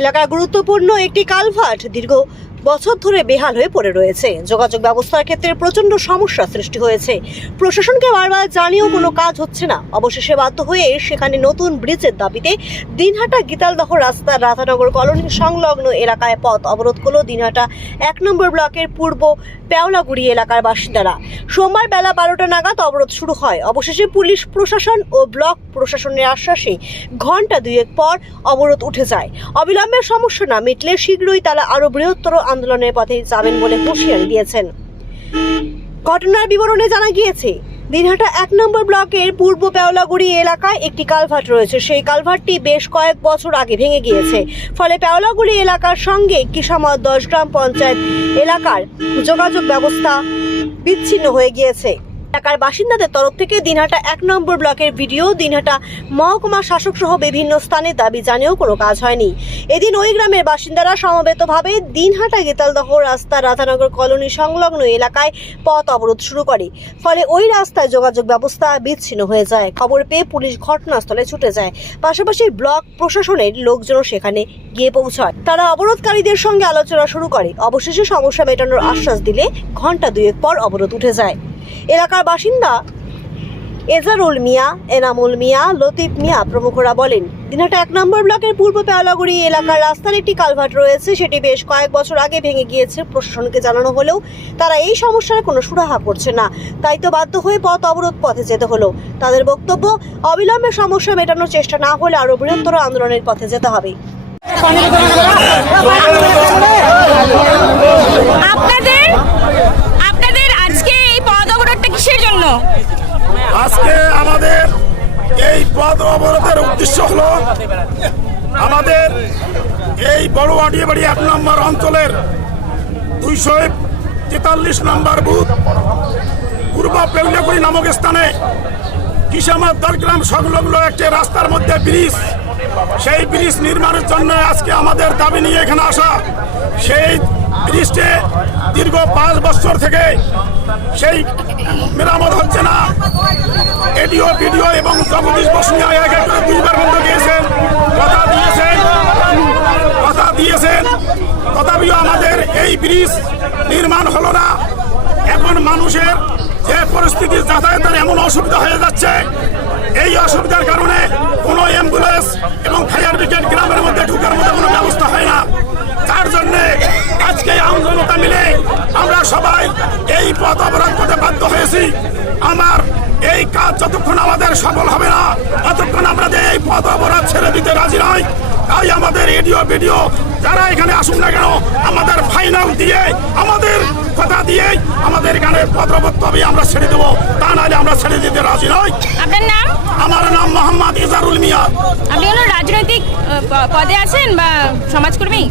এলাকার গুরুত্বপূর্ণ একটি কালভার্ট দীর্ঘ বছর ধরে বেহাল হয়ে পড়ে রয়েছে। যোগাযোগ ব্যবস্থার ক্ষেত্রে প্রচণ্ড সমস্যা সৃষ্টি হয়েছে। প্রশাসনকে বারবার জানিয়েও কোনো কাজ হচ্ছে না। অবশেষে বাধ্য হয়ে সেখানে নতুন ব্রিজের দাবিতে দিনহাটা গীতালদহ রাস্তার রাধানগর কলোনি সংলগ্ন এলাকায় পথ অবরোধ করল দিনহাটা এক নম্বর ব্লকের পূর্ব পেওলাগুড়ি এলাকার বাসিন্দারা। সোমবার বেলা বারোটা নাগাদ অবরোধ শুরু হয়। অবশেষে পুলিশ, প্রশাসন ও ব্লক প্রশাসনের আশ্বাসে ঘণ্টা দুয়েক পর অবরোধ উঠে যায়। অবিলম্বে সমস্যা না মিটলে শীঘ্রই তারা আরও বৃহত্তর আন্দোলনের পথে যাবেন বলে হুঁশিয়ারি দিয়েছেন। ঘটনার বিবরণে জানা গিয়েছে, দিনহাটা এক নম্বর ব্লকের পূর্ব পেওলাগুড়ি এলাকায় একটি কালভার্ট রয়েছে। সেই কালভার্টটি বেশ কয়েক বছর আগে ভেঙে গিয়েছে। ফলে পেওলাগুড়ি এলাকার সঙ্গে কিসামত দশ গ্রাম পঞ্চায়েত এলাকার যোগাযোগ ব্যবস্থা বিচ্ছিন্ন হয়ে গিয়েছে। এলাকার বাসিন্দাদের তরফ থেকে দিনহাটা এক নম্বর ব্লকের ভিডিও, দিনহাটা মহকুমা শাসক সহ বিভিন্ন স্থানে দাবি জানিয়েও কোনো কাজ হয়নি। এদিন ওই গ্রামের বাসিন্দারা সমবেতভাবে দিনহাটা গেতালদহ রাস্তা, রাধানগর কলোনি সংলগ্ন এলাকায় পথ অবরোধ শুরু করে। ফলে ওই রাস্তায় যোগাযোগ ব্যবস্থা বিচ্ছিন্ন হয়ে যায়। খবর পেয়ে পুলিশ ঘটনাস্থলে ছুটে যায়। পাশাপাশি ব্লক প্রশাসনের লোকজনও সেখানে গিয়ে পৌঁছায়। তারা অবরোধকারীদের সঙ্গে আলোচনা শুরু করে। অবশেষে সমস্যা মেটানোর আশ্বাস দিলে ঘণ্টা দুয়েক পর অবরোধ উঠে যায়। এলাকার বাসিন্দা এজারুল মিয়া, এনামুল মিয়া, লতিফ মিয়া প্রমুখরা বলেন দিনহাটা এক নম্বর ব্লকের পূর্ব পেয়ালাগুড়ি এলাকার রাস্তার একটি কালভার্ট রয়েছে, সেটি বেশ কয়েক বছর আগে ভেঙে গিয়েছে। প্রশাসনকে জানানো হলেও তারা এই সমস্যার কোনো সুরাহা করছে না। তাই তো বাধ্য হয়ে পথ অবরোধ পথে যেতে হলো। তাদের বক্তব্য, অবিলম্বে সমস্যা মেটানোর চেষ্টা না হলে আরও বৃহত্তর আন্দোলনের পথে যেতে হবে। আপনাদের আজকে আমাদের এই পথ অবরোধের উদ্দেশ্য হলো আমাদের এই বড়ুয়াডিয়ে বাড়ি এক নম্বর অঞ্চলের দুইশো তেতাল্লিশ নম্বর বুথ পূর্ব পেউলিয়াগুড়ি নামক স্থানে কিসামার দলগ্রাম সংলগ্ন একটি রাস্তার মধ্যে ব্রিজ। সেই ব্রিজ নির্মাণের জন্য আজকে আমাদের দাবি নিয়ে এখানে আসা। সেই ব্রিজটি দীর্ঘ পাঁচ বছর থেকে সেই মেরামত হচ্ছে না। এডিও, ভিডিও এবং জগদীশ করে দুইবার বন্ধ গিয়েছেন কথা দিয়েছেন কথা দিয়েছেন। তথাপিও আমাদের এই ব্রিজ নির্মাণ হলো না। এখন মানুষের যে পরিস্থিতি যাতায়াতের এমন অসুবিধা হয়ে যাচ্ছে, এই অসুবিধার কারণে কোনো অ্যাম্বুলেন্স এবং ফায়ার ব্রিগেড গ্রামের মধ্যে ঢুকার মতো কোনো ব্যবস্থা হয় না তার জন্য আজকে এই আন্দোলনটা মিলে আমরা সবাই এই পথ অবরোধ করতে হয়েছি আমার এই কাজ যতক্ষণ আমাদের সফল হবে না ততক্ষণ আমরা যে এই পথ অবরোধ ছেড়ে দিতে রাজি নয় তাই আমাদের রেডিও ভিডিও যারা এখানে আসুন না কেন আমাদের ফাইনাল দিয়ে আমাদের কথা দিয়ে আমাদের এখানে পত্রপত্র তবে আমরা ছেড়ে দেবো। তা নাহলে আমরা ছেড়ে দিতে রাজি নয় আপনার নাম? আমার নাম মোহাম্মদ ইজারুল মিয়া আপনি কোনো রাজনৈতিক পদে আছেন বা সমাজকর্মী?